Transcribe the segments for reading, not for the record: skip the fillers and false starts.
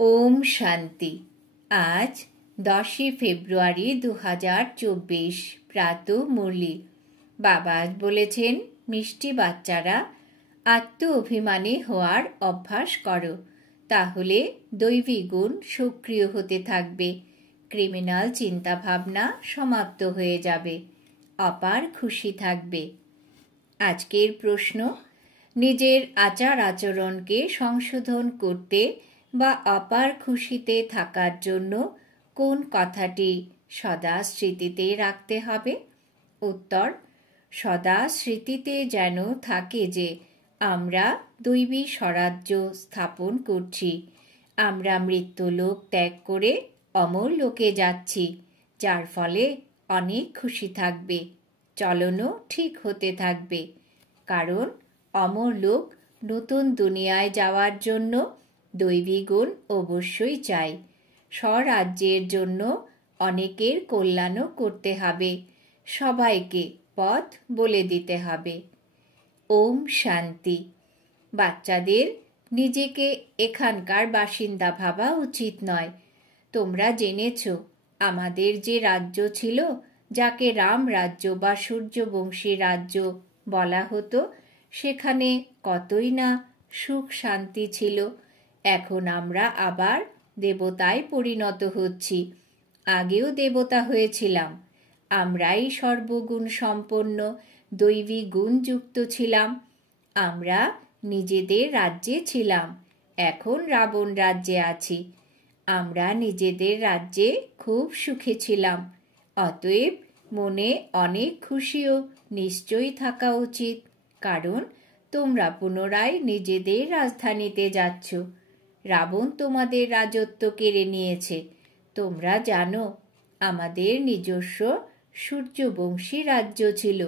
ওম শান্তি। আজ 10 ফেব্রুয়ারি 2024 প্রাতঃ মুরলি। বাবা আজ বলেছেন, মিষ্টি বাচ্চারা, আত্ম অভিমানী হওয়ার অভ্যাস করো, তাহলে দৈবী গুণ সক্রিয় হতে থাকবে, ক্রিমিনাল চিন্তাভাবনা সমাপ্ত হয়ে যাবে, অপার খুশি থাকবে। আজকের প্রশ্ন, নিজের আচার আচরণকে সংশোধন করতে বা অপার খুশিতে থাকার জন্য কোন কথাটি সদা স্মৃতিতে রাখতে হবে? উত্তর, সদা স্মৃতিতে যেন থাকে যে আমরা দৈবী স্বরাজ্য স্থাপন করছি, আমরা মৃত্যুলোক ত্যাগ করে অমর লোকে যাচ্ছি, যার ফলে অনেক খুশি থাকবে, চলনও ঠিক হতে থাকবে। কারণ অমর লোক নতুন দুনিয়ায় যাওয়ার জন্য দৈবী গুণ অবশ্যই চাই। স্বরাজ্যের জন্য অনেকের কল্যাণও করতে হবে, সবাইকে পথ বলে দিতে হবে। ওম শান্তি। বাচ্চাদের নিজেকে এখানকার বাসিন্দা ভাবা উচিত নয়। তোমরা জেনেছ, আমাদের যে রাজ্য ছিল, যাকে রাম রাজ্য বা সূর্যবংশী রাজ্য বলা হতো, সেখানে কতই না সুখ শান্তি ছিল। এখন আমরা আবার দেবতায় পরিণত হচ্ছি। আগেও দেবতা হয়েছিলাম, আমরাই সর্বগুণ সম্পন্ন দৈবী গুণযুক্ত ছিলাম। আমরা নিজেদের রাজ্যে ছিলাম, এখন রাবণ রাজ্যে আছি। আমরা নিজেদের রাজ্যে খুব সুখে ছিলাম, অতএব মনে অনেক খুশিও নিশ্চয়ই থাকা উচিত, কারণ তোমরা পুনরায় নিজেদের রাজধানীতে যাচ্ছ। রাবণ তোমাদের রাজত্ব কেড়ে নিয়েছে। তোমরা জানো, আমাদের নিজস্ব সূর্যবংশী রাজ্য ছিল।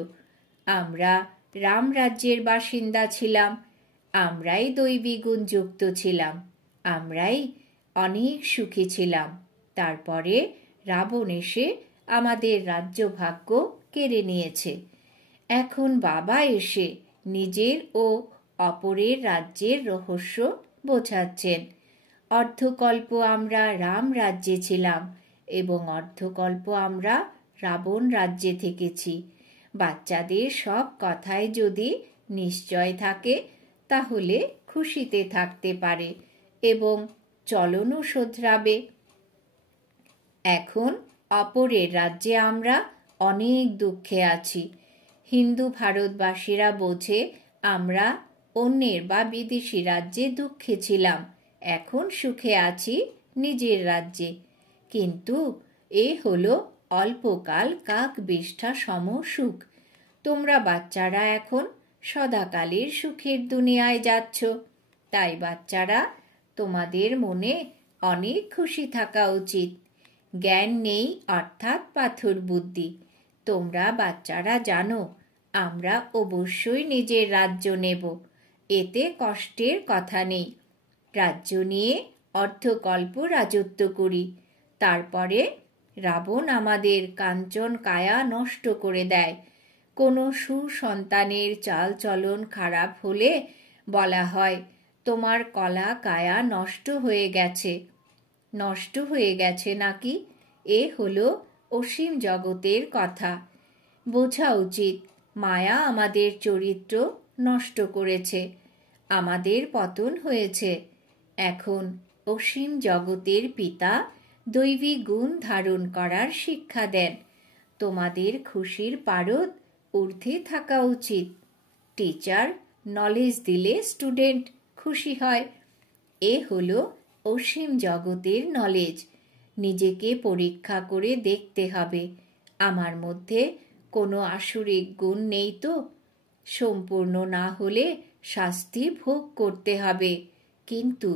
আমরা রাম রাজ্যের বাসিন্দা ছিলাম, আমরাই দৈবী গুণযুক্ত ছিলাম, আমরাই অনেক সুখী ছিলাম। তারপরে রাবণ এসে আমাদের রাজ্য ভাগ্য কেড়ে নিয়েছে। এখন বাবা এসে নিজের ও অপরের রাজ্যের রহস্য বোঝাচ্ছেন। অর্ধকল্প আমরা রাম রাজ্যে ছিলাম এবং অর্ধকল্প আমরা রাবণ রাজ্যে থেকেছি। বাচ্চাদের সব কথায় যদি নিশ্চয় থাকে, তাহলে খুশিতে থাকতে পারে এবং চলনও শোধরাবে। এখন অপরের রাজ্যে আমরা অনেক দুঃখে আছি। হিন্দু ভারতবাসীরা বোঝে আমরা অন্যের বা বিদেশি রাজ্যে দুঃখে ছিলাম, এখন সুখে আছি নিজের রাজ্যে। কিন্তু এ হলো অল্পকাল কাক বিষ্ঠা সম সুখ। তোমরা বাচ্চারা এখন সদাকালের সুখের দুনিয়ায় যাচ্ছ। তাই বাচ্চারা, তোমাদের মনে অনেক খুশি থাকা উচিত। জ্ঞান নেই অর্থাৎ পাথর বুদ্ধি। তোমরা বাচ্চারা জানো, আমরা অবশ্যই নিজের রাজ্য নেব, এতে কষ্টের কথা নেই। রাজ্য নিয়ে অর্ধকল্প রাজত্ব করি, তারপরে রাবণ আমাদের কাঞ্চন কায়া নষ্ট করে দেয়। কোনো সুসন্তানের চালচলন খারাপ হলে বলা হয়, তোমার কলা কায়া নষ্ট হয়ে গেছে। নষ্ট হয়ে গেছে নাকি? এ হলো অসীম জগতের কথা। বোঝা উচিত, মায়া আমাদের চরিত্র নষ্ট করেছে, আমাদের পতন হয়েছে। এখন অসীম জগতের পিতা দৈবী গুণ ধারণ করার শিক্ষা দেন। তোমাদের খুশির পারদ ঊর্ধ্বে থাকা উচিত। টিচার নলেজ দিলে স্টুডেন্ট খুশি হয়। এ হলো অসীম জগতের নলেজ। নিজেকে পরীক্ষা করে দেখতে হবে, আমার মধ্যে কোনো আসরিক গুণ নেই তো? সম্পূর্ণ না হলে শাস্তি ভোগ করতে হবে। কিন্তু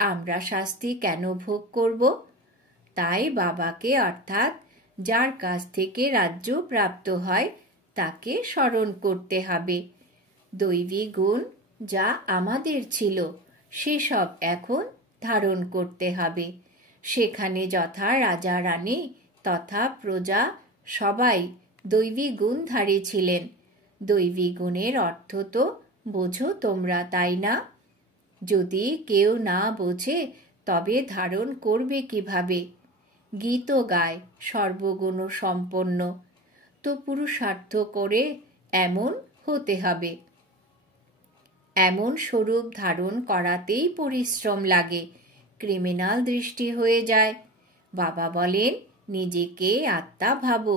আমরা শাস্তি কেন ভোগ করব? তাই বাবাকে অর্থাৎ যার কাছ থেকে রাজ্য প্রাপ্ত হয় তাকে স্মরণ করতে হবে। দৈবী গুণ যা আমাদের ছিল সেসব এখন ধারণ করতে হবে। সেখানে যথা রাজা রানী তথা প্রজা সবাই দৈবী গুণধারী ছিলেন। দৈবী গুণের অর্থ তো বোঝো তোমরা, তাই না? যদি কেউ না বোঝে তবে ধারণ করবে কিভাবে? গীত গায় সর্বগুণ সম্পন্ন, তো পুরুষার্থ করে এমন হতে হবে। এমন স্বরূপ ধারণ করাতেই পরিশ্রম লাগে, ক্রিমিনাল দৃষ্টি হয়ে যায়। বাবা বলেন, নিজেকে আত্মা ভাবো,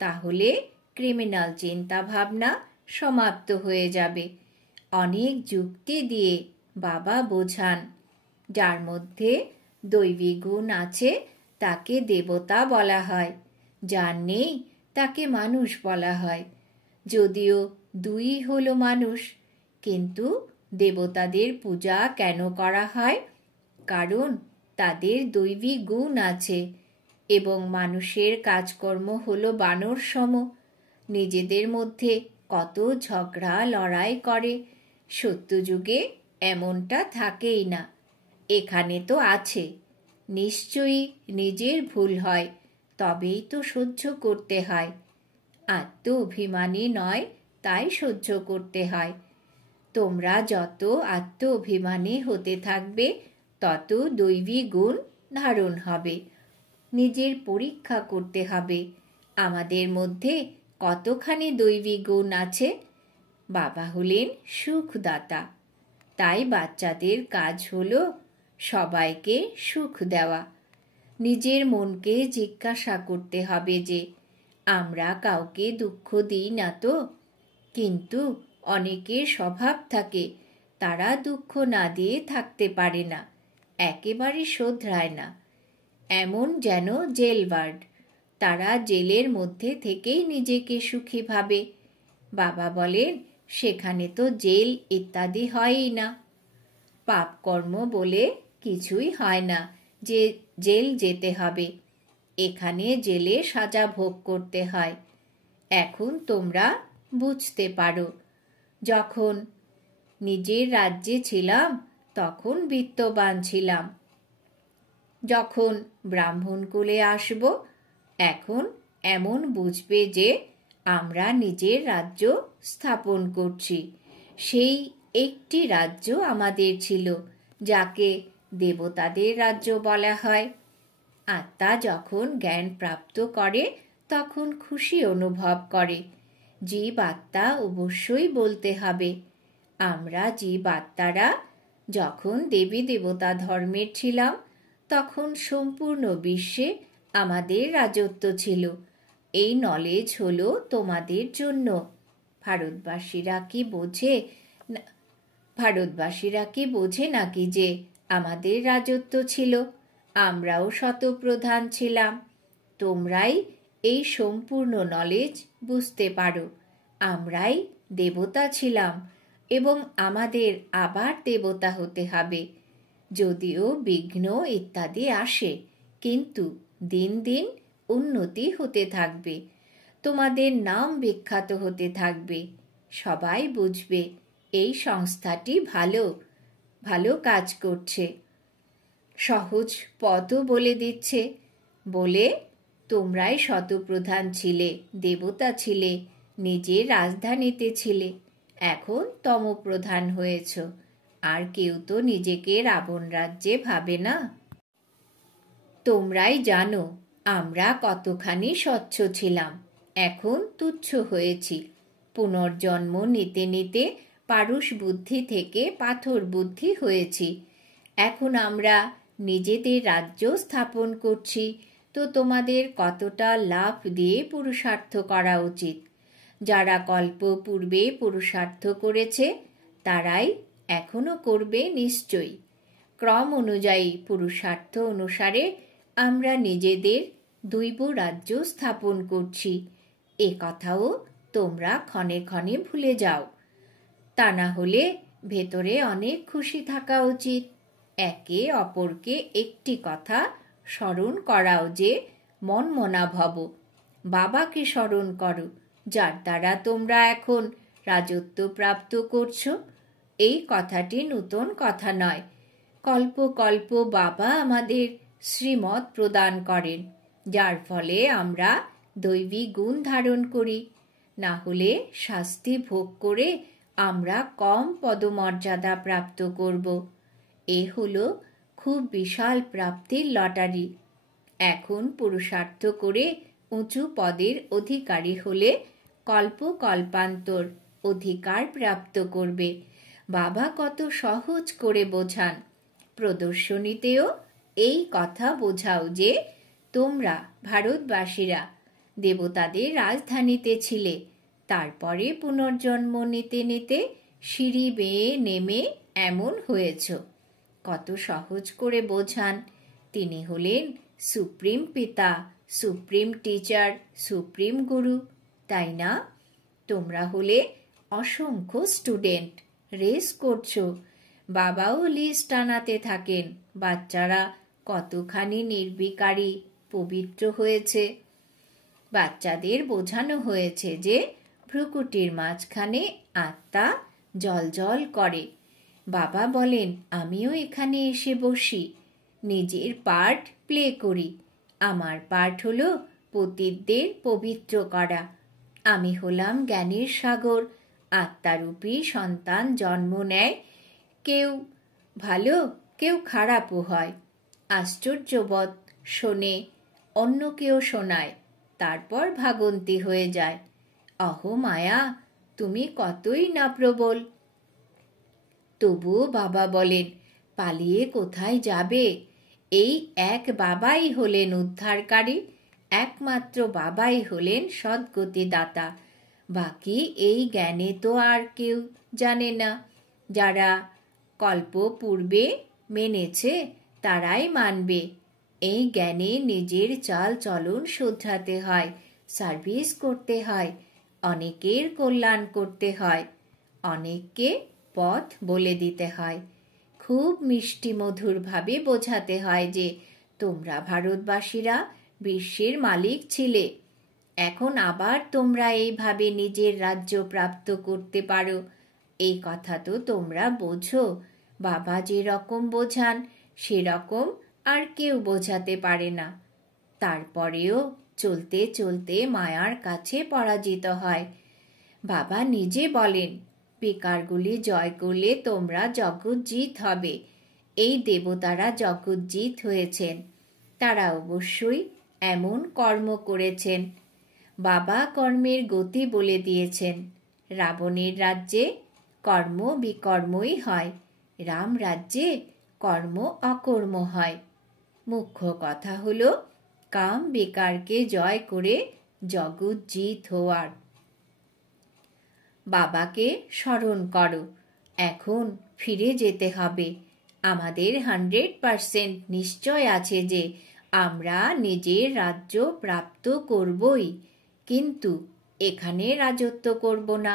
তাহলে ক্রিমিনাল চিন্তা ভাবনা সমাপ্ত হয়ে যাবে। অনেক যুক্তি দিয়ে বাবা বোঝান, যার মধ্যে দৈবী গুণ আছে তাকে দেবতা বলা হয়, যার নেই তাকে মানুষ বলা হয়। যদিও দুই হলো মানুষ, কিন্তু দেবতাদের পূজা কেন করা হয়? কারণ তাদের দৈবী গুণ আছে, এবং মানুষের কাজকর্ম হলো বানর সম। নিজেদের মধ্যে কত ঝগড়া লড়াই করে। সত্যযুগে এমনটা থাকেই না। এখানে তো আছে। নিশ্চয়ই নিজের ভুল হয়, তবেই তো সহ্য করতে হয়। আত্ম অভিমানী নয়, তাই সহ্য করতে হয়। তোমরা যত আত্ম অভিমানী হতে থাকবে, তত দৈবী গুণ ধারণ হবে। নিজের পরীক্ষা করতে হবে, আমাদের মধ্যে কতখানি দৈবী গুণ আছে। বাবা হলেন সুখদাতা, তাই বাচ্চাদের কাজ হলো সবাইকে সুখ দেওয়া। নিজের মনকে জিজ্ঞাসা করতে হবে যে, আমরা কাউকে দুঃখ দিই না তো? কিন্তু অনেকের স্বভাব থাকে, তারা দুঃখ না দিয়ে থাকতে পারে না, একেবারে শোধরায় না। এমন যেন জেলবার্ড, তারা জেলের মধ্যে থেকেই নিজেকে সুখী ভাবে। বাবা বলেন, সেখানে তো জেল ইত্যাদি হয়ই না। পাপ কর্ম বলে কিছুই হয় না যে জেল যেতে হবে। এখানে জেলে সাজা ভোগ করতে হয়। এখন তোমরা বুঝতে পারো, যখন নিজের রাজ্যে ছিলাম তখন বিত্তবান ছিলাম, যখন ব্রাহ্মণ কুলে আসব এখন এমন বুঝবে যে আমরা নিজের রাজ্য স্থাপন করছি। সেই একটি রাজ্য আমাদের ছিল, যাকে দেবতাদের রাজ্য বলা হয়। আত্মা যখন জ্ঞান প্রাপ্ত করে তখন খুশি অনুভব করে। জীব আত্মা অবশ্যই বলতে হবে। আমরা জীব আত্মারা যখন দেবী দেবতা ধর্মের ছিলাম, তখন সম্পূর্ণ বিশ্বে আমাদের রাজত্ব ছিল। এই নলেজ হলো তোমাদের জন্য। ভারতবাসীরা কি বোঝে নাকি যে আমাদের রাজত্ব ছিল? আমরাও শতপ্রধান ছিলাম। তোমরাই এই সম্পূর্ণ নলেজ বুঝতে পারো। আমরাই দেবতা ছিলাম এবং আমাদের আবার দেবতা হতে হবে। যদিও বিঘ্ন ইত্যাদি আসে, কিন্তু দিন দিন উন্নতি হতে থাকবে। তোমাদের নাম বিখ্যাত হতে থাকবে। সবাই বুঝবে এই সংস্থাটি ভালো কাজ করছে। সহজ পথও বলে দিচ্ছে, বলে তোমরাই শতপ্রধান ছিলে, দেবতা ছিলে, নিজের রাজধানীতে ছিলে, এখন তমপ্রধান হয়েছ। আর কেউ তো নিজেকে রাবণ রাজ্যে ভাবে না। তোমরাই জানো আমরা কতখানি স্বচ্ছ ছিলাম, এখন তুচ্ছ হয়েছি। পুনর্জন্ম নিতে নিতে পারুষ বুদ্ধি থেকে পাথর বুদ্ধি হয়েছি। এখন আমরা নিজেদের রাজ্য স্থাপন করছি, তো তোমাদের কতটা লাভ দিয়ে পুরুষার্থ করা উচিত। যারা কল্প পূর্বে পুরুষার্থ করেছে তারাই এখনো করবে নিশ্চয়ই। ক্রম অনুযায়ী পুরুষার্থ অনুসারে আমরা নিজেদের দৈব রাজ্য স্থাপন করছি। এ কথাও তোমরা ক্ষণে ক্ষণে ভুলে যাও। তা না হলে ভেতরে অনেক খুশি থাকা উচিত। একে অপরকে একটি কথা স্মরণ করাও যে মনমনা ভব। বাবাকে স্মরণ করো, যার দ্বারা তোমরা এখন রাজত্ব প্রাপ্ত করছো। এই কথাটি নূতন কথা নয়। কল্প কল্প বাবা আমাদের শ্রীমত প্রদান করেন, যার ফলে আমরা দৈবী গুণ ধারণ করি। না হলে শাস্তি ভোগ করে আমরা কম পদমর্যাদা প্রাপ্ত করব। এ হলো খুব বিশাল প্রাপ্তির লটারি। এখন পুরুষার্থ করে উঁচু পদের অধিকারী হলে কল্পান্তর অধিকার প্রাপ্ত করবে। বাবা কত সহজ করে বোঝান। প্রদর্শনীতেও এই কথা বোঝাও যে তোমরা ভারতবাসীরা দেবতাদের রাজধানীতে ছিলে, তারপরে পুনর্জন্ম নিতে নিতে সিঁড়ি বেয়ে নেমে এমন হয়েছ। কত সহজ করে বোঝান। তিনি হলেন সুপ্রিম পিতা, সুপ্রিম টিচার, সুপ্রিম গুরু, তাই না? তোমরা হলে অসংখ্য স্টুডেন্ট, রেস করছো। বাবাও লিস্ট আনাতে থাকেন বাচ্চারা কতখানি নির্বিকারী, পবিত্র হয়েছে। বাচ্চাদের বোঝানো হয়েছে যে ভ্রুকুটির মাঝখানে আত্মা জ্বলজ্বল করে। বাবা বলেন, আমিও এখানে এসে বসি, নিজের পার্ট প্লে করি। আমার পার্ট হলো পতিতদের পবিত্র করা। আমি হলাম জ্ঞানের সাগর। আত্মারূপী সন্তান জন্ম নেয়, কেউ ভালো কেউ খারাপও হয়। আশ্চর্যবৎ শোনে, অন্যকেও শোনায়, তারপর ভাগন্তি হয়ে যায়। অহো মায়া, তুমি কতই না প্রবল। তবুও বাবা বলেন, পালিয়ে কোথায় যাবে? এই এক বাবাই হলেন উদ্ধারকারী, একমাত্র বাবাই হলেন সদ্গতিদাতা। বাকি এই জ্ঞানে তো আর কেউ জানে না। যারা কল্প পূর্বে মেনেছে তারাই মানবে। এই জ্ঞানে নিজের চাল চলন শুধরাতে হয়, সার্ভিস করতে হয়, অনেকের কল্যাণ করতে হয়, অনেককে পথ বলে দিতে হয়। খুব মিষ্টি মধুরভাবে বোঝাতে হয় যে তোমরা ভারতবাসীরা বিশ্বের মালিক ছিলে, এখন আবার তোমরা এইভাবে নিজের রাজ্য প্রাপ্ত করতে পারো। এই কথা তো তোমরা বোঝো। বাবা যেরকম বোঝান সেরকম আর কেউ বোঝাতে পারে না। তারপরেও চলতে চলতে মায়ার কাছে পরাজিত হয়। বাবা নিজে বলেন, বিকারগুলি জয় করলে তোমরা জগৎজিৎ হবে। এই দেবতারা জগৎজিৎ হয়েছেন, তারা অবশ্যই এমন কর্ম করেছেন। বাবা কর্মের গতি বলে দিয়েছেন। রাবণের রাজ্যে কর্ম বিকর্মই হয়, রাম রাজ্যে কর্ম অকর্ম হয়। মুখ্য কথা হলো কাম বিকারকে জয় করে জগৎজিৎ হওয়ার। বাবাকে স্মরণ করো। এখন ফিরে যেতে হবে। আমাদের 100% নিশ্চয় আছে যে আমরা নিজের রাজ্য প্রাপ্ত করবই, কিন্তু এখানে রাজত্ব করব না,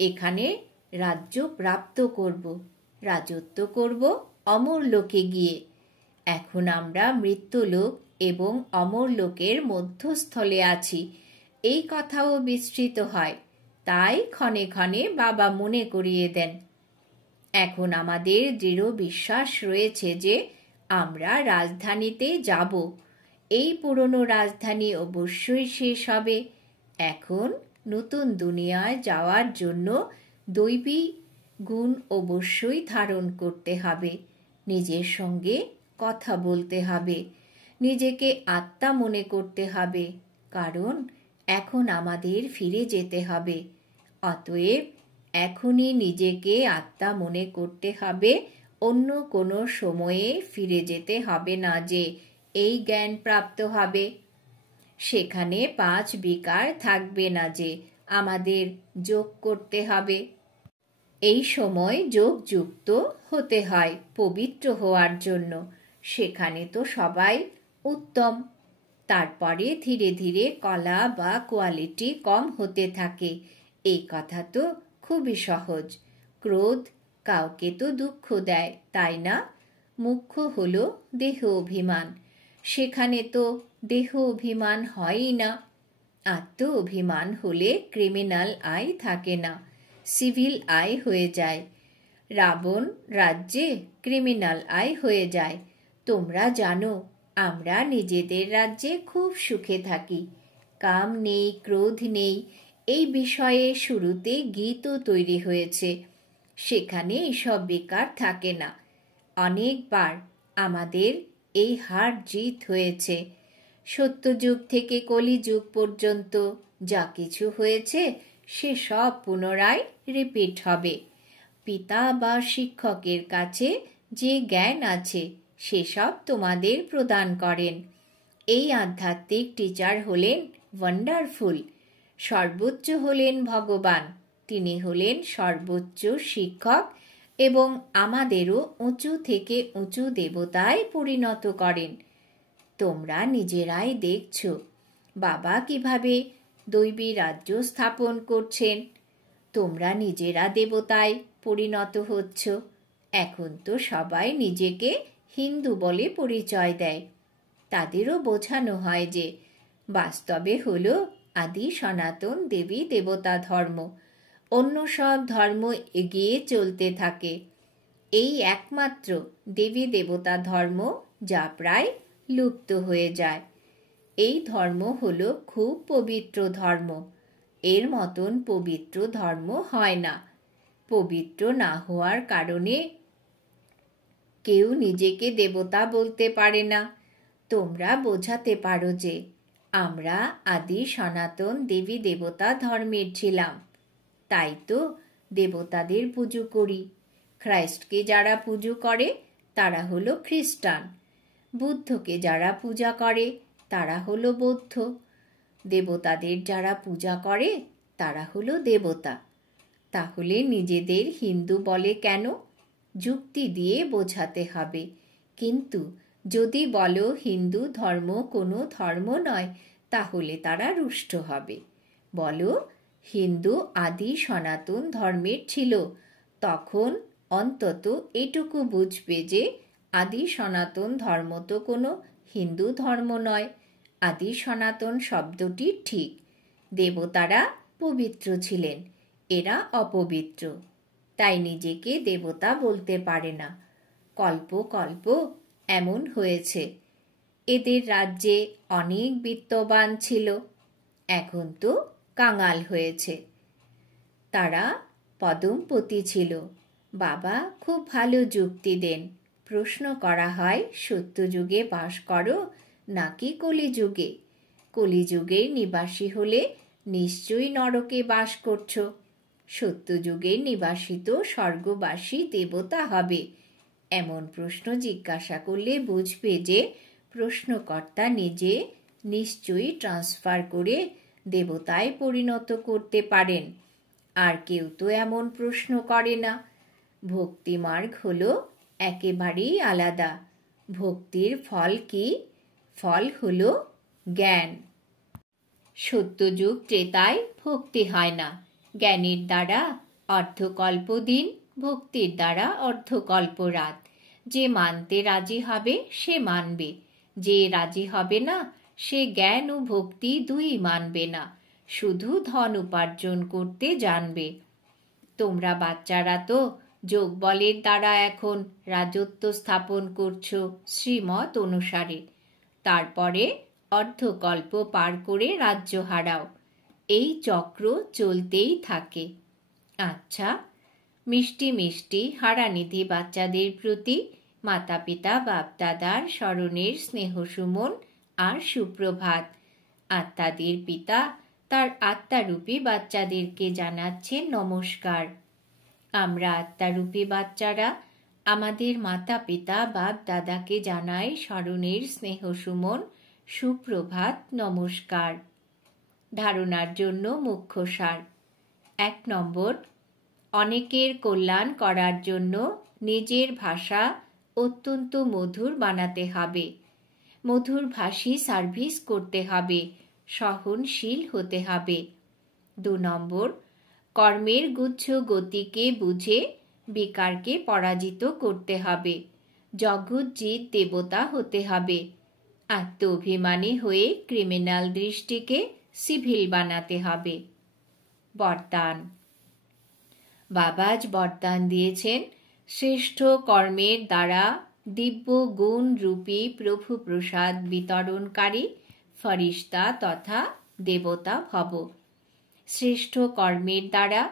এখানে রাজ্য প্রাপ্ত করব, রাজত্ব করব অমর লোকে গিয়ে। এখন আমরা মৃত্যুলোক এবং অমর লোকের মধ্যস্থলে আছি, এই কথাও বিস্তৃত হয়। তাই ক্ষণে ক্ষণে বাবা মনে করিয়ে দেন। এখন আমাদের দৃঢ় বিশ্বাস রয়েছে যে আমরা রাজধানীতে যাব। এই পুরনো রাজধানী অবশ্যই শেষ হবে। এখন নতুন দুনিয়ায় যাওয়ার জন্য দৈবী গুণ অবশ্যই ধারণ করতে হবে। নিজের সঙ্গে কথা বলতে হবে, নিজেকে আত্মা মনে করতে হবে, কারণ এখন আমাদের ফিরে যেতে হবে। অতএব এখনই নিজেকে আত্মা মনে করতে হবে, অন্য কোনো সময়ে ফিরে যেতে হবে না যে এই জ্ঞান প্রাপ্ত হবে। সেখানে 5 বিকার থাকবে না যে আমাদের যোগ করতে হবে। এই সময় যোগযুক্ত হতে হয় পবিত্র হওয়ার জন্য। সেখানে তো সবাই উত্তম। তারপরে ধীরে ধীরে কলা বা কোয়ালিটি কম হতে থাকে। এই কথা তো খুবই সহজ। ক্রোধ কাউকে তো দুঃখ দেয়, তাই না? মুখ্য হলো দেহ অভিমান। সেখানে তো দেহ অভিমান হয়ই না। আত্ম অভিমান হলে ক্রিমিনাল আই থাকে না, সিভিল আই হয়ে যায়। রাবণ রাজ্যে ক্রিমিনাল আই হয়ে যায়। তোমরা জানো আমরা নিজেদের রাজ্যে খুব সুখে থাকি। কাম নেই, ক্রোধ নেই। এই বিষয়ে শুরুতে গীতও তৈরি হয়েছে। সেখানে এসব বিকার থাকে না। অনেকবার আমাদের এই হার জিত হয়েছে। সত্যযুগ থেকে কলিযুগ পর্যন্ত যা কিছু হয়েছে সে সব পুনরায় রিপিট হবে। পিতা বা শিক্ষকের কাছে যে জ্ঞান আছে সেসব তোমাদের প্রদান করেন। এই আধ্যাত্মিক টিচার হলেন ওয়ান্ডারফুল। সর্বোচ্চ হলেন ভগবান। তিনি হলেন সর্বোচ্চ শিক্ষক এবং আমাদেরও উঁচু থেকে উঁচু দেবতায় পরিণত করেন। তোমরা নিজেরাই দেখছ বাবা কিভাবে দৈবী রাজ্য স্থাপন করছেন। তোমরা নিজেরা দেবতায় পরিণত হচ্ছ। এখন তো সবাই নিজেকে হিন্দু বলে পরিচয় দেয়। তাদেরও বোঝানো হয় যে বাস্তবে হলো আদি সনাতন দেবী দেবতা ধর্ম। অন্য সব ধর্ম এগিয়ে চলতে থাকে। এই একমাত্র দেবী দেবতা ধর্ম যা প্রায় লুপ্ত হয়ে যায়। এই ধর্ম হলো খুব পবিত্র ধর্ম। এর মতন পবিত্র ধর্ম হয় না। পবিত্র না হওয়ার কারণে কেউ নিজেকে দেবতা বলতে পারে না। তোমরা বোঝাতে পারো যে আমরা আদি সনাতন দেবী দেবতা ধর্মের ছিলাম। তাই তো দেবতাদের পুজো করি। খ্রাইস্টকে যারা পুজো করে তারা হলো খ্রিস্টান। বুদ্ধকে যারা পূজা করে তারা হলো বৌদ্ধ। দেবতাদের যারা পূজা করে তারা হলো দেবতা। তাহলে নিজেদের হিন্দু বলে কেন? যুক্তি দিয়ে বোঝাতে হবে। কিন্তু যদি বলো হিন্দু ধর্ম কোনো ধর্ম নয়, তাহলে তারা রুষ্ট হবে। বলো হিন্দু আদি সনাতন ধর্মের ছিল, তখন অন্তত এটুকু বুঝবে যে আদি সনাতন ধর্ম তো কোনো হিন্দু ধর্ম নয়। আদি সনাতন শব্দটি ঠিক। দেবতারা পবিত্র ছিলেন, এরা অপবিত্র। তাই নিজেকে দেবতা বলতে পারে না। কল্প কল্প এমন হয়েছে। এদের রাজ্যে অনেক বিত্তবান ছিল, এখন তো কাঙাল হয়েছে। তারা পদমপতি ছিল। বাবা খুব ভালো যুক্তি দেন। প্রশ্ন করা হয় সত্যযুগে বাস করো নাকি কলিযুগে? কলিযুগের নিবাসী হলে নিশ্চয়ই নরকে বাস করছো। সত্যযুগের নিবাসী তো স্বর্গবাসী দেবতা হবে। এমন প্রশ্ন জিজ্ঞাসা করলে বুঝবে যে প্রশ্নকর্তা নিজে নিশ্চয়ই ট্রান্সফার করে দেবতায় পরিণত করতে পারেন। আর কেউ তো এমন প্রশ্ন করে না। ভক্তিমার্গ হলো একেবারেই আলাদা। ভক্তির ফল কি? ফল হলো জ্ঞান। সত্যযুগ ত্রেতায় ভক্তি হয় না। জ্ঞানের দ্বারা অর্ধকল্প দিন, ভক্তির দ্বারা অর্ধকল্প রাত। যে মানতে রাজি হবে সে মানবে, যে রাজি হবে না সে জ্ঞান ও ভক্তি দুই মানবে না, শুধু ধন উপার্জন করতে জানবে। তোমরা বাচ্চারা তো যোগবলের দ্বারা এখন রাজত্ব স্থাপন করছো শ্রীমত অনুসারে। তারপরে অর্ধকল্প পার করে রাজ্য হারাও। এই চক্র চলতেই থাকে। আচ্ছা, মিষ্টি মিষ্টি হারানিধি বাচ্চাদের প্রতি মাতা পিতা বাপদাদার স্মরণের স্নেহ সুমন আর সুপ্রভাত। আত্মাদের পিতা তার আত্মারূপী বাচ্চাদেরকে জানাচ্ছেন নমস্কার। আমরা আত্মারূপী বাচ্চারা আমাদের মাতা পিতা বাপ দাদাকে জানাই স্মরণের স্নেহ সুমন, সুপ্রভাত, নমস্কার। ধারণার জন্য মুখ্য সার। 1 নম্বর, অনেকের কল্যাণ করার জন্য নিজের ভাষা অত্যন্ত মধুর বানাতে হবে। মধুর ভাষী সার্ভিস করতে হবে, সহনশীল হতে হবে। 2 নম্বর, কর্মের গুচ্ছ গতিকে বুঝে বিকারকে পরাজিত করতে হবে। জগৎজিৎ দেবতা হতে হবে। আত্ম অভিমানী হয়ে ক্রিমিনাল দৃষ্টিকে সিভিল বানাতে হবে। বরদান। বাবাজ বরদান দিয়েছেন শ্রেষ্ঠ কর্মের দ্বারা দিব্য গুণ রূপী প্রভু প্রসাদ বিতরণকারী ফরিস্তা তথা দেবতা ভব। শ্রেষ্ঠ কর্মের দ্বারা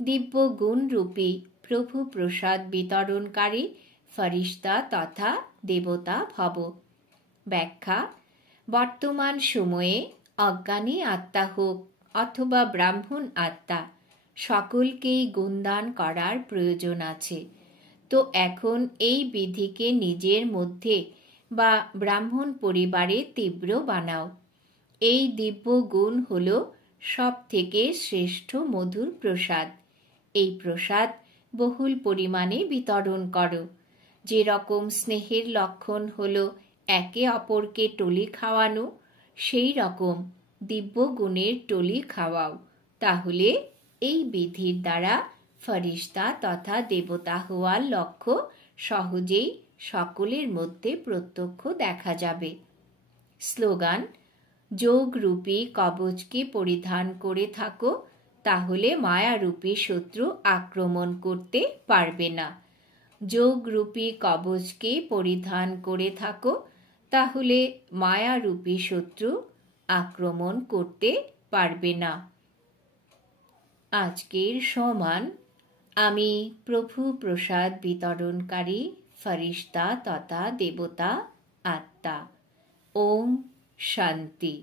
দিব্য গুণ রূপী প্রভু প্রসাদ বিতরণকারী ফরিস্তা তথা দেবতা ভব। ব্যাখ্যা: বর্তমান সময়ে অজ্ঞানী আত্মা হোক অথবা ব্রাহ্মণ আত্মা, সকলকেই গুণদান করার প্রয়োজন আছে। তো এখন এই বিধিকে নিজের মধ্যে বা ব্রাহ্মণ পরিবারে তীব্র বানাও। এই দিব্য গুণ হল সব থেকে শ্রেষ্ঠ মধুর প্রসাদ। এই প্রসাদ বহুল পরিমাণে বিতরণ করো। যেরকম স্নেহের লক্ষণ হল একে অপরকে টলি খাওয়ানো, সেই রকম দিব্য গুণের টলি খাওয়াও। তাহলে এই বিধির দ্বারা ফরিস্তা তথা দেবতা হওয়ার লক্ষ্য সহজেই সকলের মধ্যে প্রত্যক্ষ দেখা যাবে। স্লোগান: যোগরূপী কবচকে পরিধান করে থাকো, তাহলে মায়ারূপী শত্রু আক্রমণ করতে পারবে না। যোগরূপী কবচকে পরিধান করে থাকো, তাহলে মায়ারূপী শত্রু আক্রমণ করতে পারবে না। আজকের সমান: আমি প্রভু প্রসাদ বিতরণকারী ফরিস্তা তথা দেবতা আত্মা। ওম শান্তি।